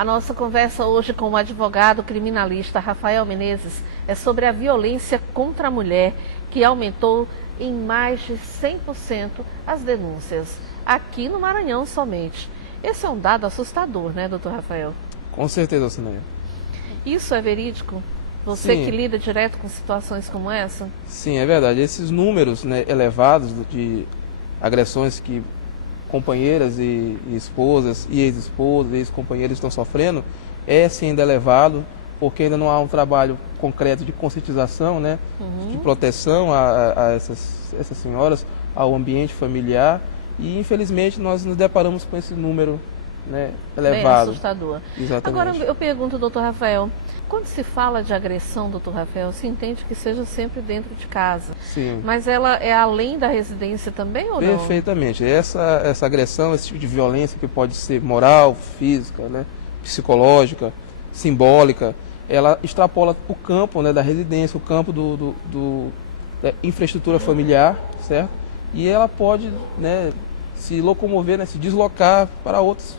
A nossa conversa hoje com o advogado criminalista Rafael Menezes é sobre a violência contra a mulher, que aumentou em mais de 100% as denúncias, aqui no Maranhão somente. Esse é um dado assustador, né, doutor Rafael? Com certeza, Sinéia. Isso é verídico? Você Sim. que lida direto com situações como essa? Sim, é verdade. Esses números, né, elevados de agressões que companheiras e esposas, e ex-esposas, ex-companheiros estão sofrendo, é sim ainda elevado, porque ainda não há um trabalho concreto de conscientização, né, de proteção a essas senhoras, ao ambiente familiar, e infelizmente nós nos deparamos com esse número, né, elevado. Bem assustador. Exatamente. Agora eu pergunto, doutor Rafael, quando se fala de agressão, doutor Rafael, se entende que seja sempre dentro de casa. Sim. Mas ela é além da residência também ou não? Perfeitamente. Essa agressão, esse tipo de violência que pode ser moral, física, né, psicológica, simbólica, ela extrapola o campo, né, da residência, o campo da infraestrutura familiar, certo? E ela pode, né, se locomover, né, se deslocar para outros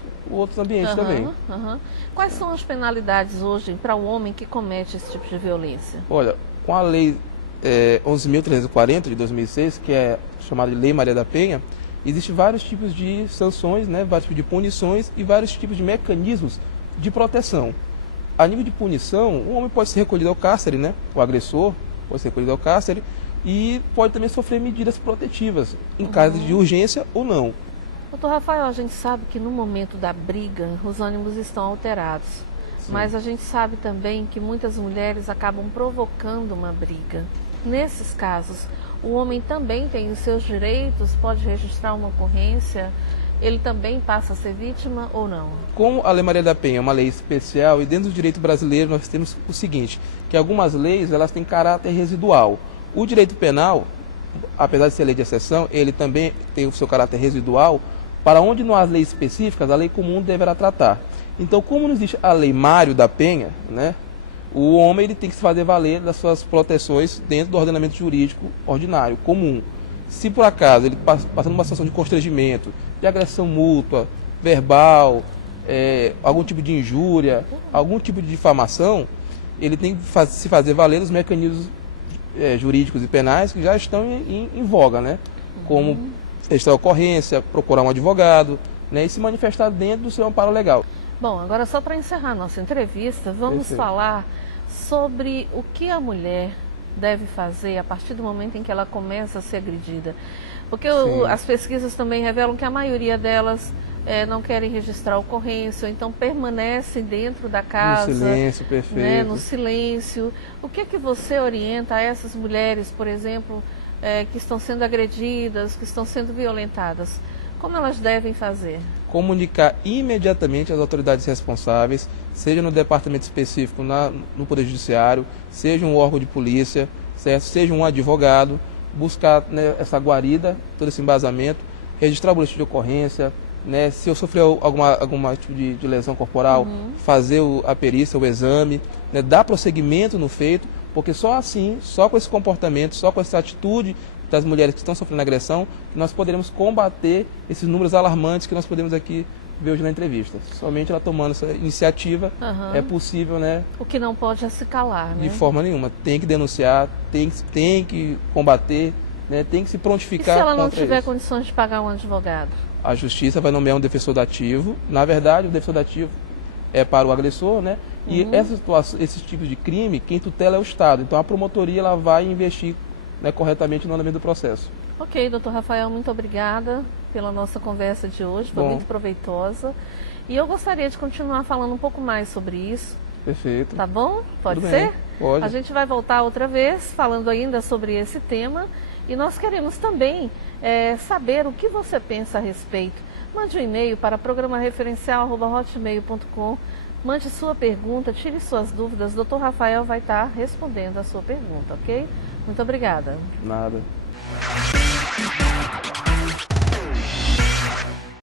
ambientes também. Quais são as penalidades hoje para o homem que comete esse tipo de violência? Olha, com a lei 11.340 de 2006, que é chamada de Lei Maria da Penha, existem vários tipos de sanções, né, vários tipos de punições e vários tipos de mecanismos de proteção. A nível de punição, o homem pode ser recolhido ao cárcere, né, o agressor pode ser recolhido ao cárcere e pode também sofrer medidas protetivas, em caso de urgência ou não. Doutor Rafael, a gente sabe que no momento da briga os ânimos estão alterados. Sim. Mas a gente sabe também que muitas mulheres acabam provocando uma briga. Nesses casos, o homem também tem os seus direitos, pode registrar uma ocorrência, ele também passa a ser vítima ou não? Como a Lei Maria da Penha é uma lei especial e dentro do direito brasileiro nós temos o seguinte, que algumas leis elas têm caráter residual. O direito penal, apesar de ser lei de exceção, ele também tem o seu caráter residual, para onde não há leis específicas, a lei comum deverá tratar. Então, como não existe a Lei Mário da Penha, né, o homem ele tem que se fazer valer das suas proteções dentro do ordenamento jurídico ordinário, comum. Se por acaso ele passando uma situação de constrangimento, de agressão mútua, verbal, algum tipo de injúria, algum tipo de difamação, ele tem que se fazer valer dos mecanismos jurídicos e penais que já estão em voga, né, como registrar ocorrência, procurar um advogado, né, e se manifestar dentro do seu amparo legal. Bom, agora só para encerrar nossa entrevista, vamos falar sobre o que a mulher deve fazer a partir do momento em que ela começa a ser agredida. Porque as pesquisas também revelam que a maioria delas não querem registrar ocorrência, ou então permanecem dentro da casa. No silêncio, perfeito. Né, no silêncio. O que é que você orienta a essas mulheres, por exemplo, que estão sendo agredidas, que estão sendo violentadas? Como elas devem fazer? Comunicar imediatamente às autoridades responsáveis, seja no departamento específico no Poder Judiciário, seja um órgão de polícia, certo? Seja um advogado, buscar, né, essa guarida, todo esse embasamento, registrar o boletim de ocorrência, né, se eu sofrer alguma tipo de lesão corporal, fazer a perícia, o exame, né, dar prosseguimento no feito, porque só assim, só com esse comportamento, só com essa atitude das mulheres que estão sofrendo agressão, que nós poderemos combater esses números alarmantes que nós podemos aqui ver hoje na entrevista. Somente ela tomando essa iniciativa é possível, né? O que não pode é se calar, né? De forma nenhuma. Tem que denunciar, tem que combater, né? Tem que se prontificar. E se ela não tiver condições de pagar um advogado? A Justiça vai nomear um defensor dativo. Na verdade, o defensor dativo é para o agressor, né? E esses tipos de crime, quem tutela é o Estado. Então a promotoria ela vai investir, né, corretamente no andamento do processo. Ok, doutor Rafael, muito obrigada pela nossa conversa de hoje, foi muito proveitosa. E eu gostaria de continuar falando um pouco mais sobre isso. Perfeito. Tá bom? Pode Tudo ser? Bem. Pode. A gente vai voltar outra vez, falando ainda sobre esse tema. E nós queremos também saber o que você pensa a respeito. Mande um e-mail para programareferencial@hotmail.com. Mande sua pergunta, tire suas dúvidas. Dr. Rafael vai estar respondendo a sua pergunta, ok? Muito obrigada. Nada.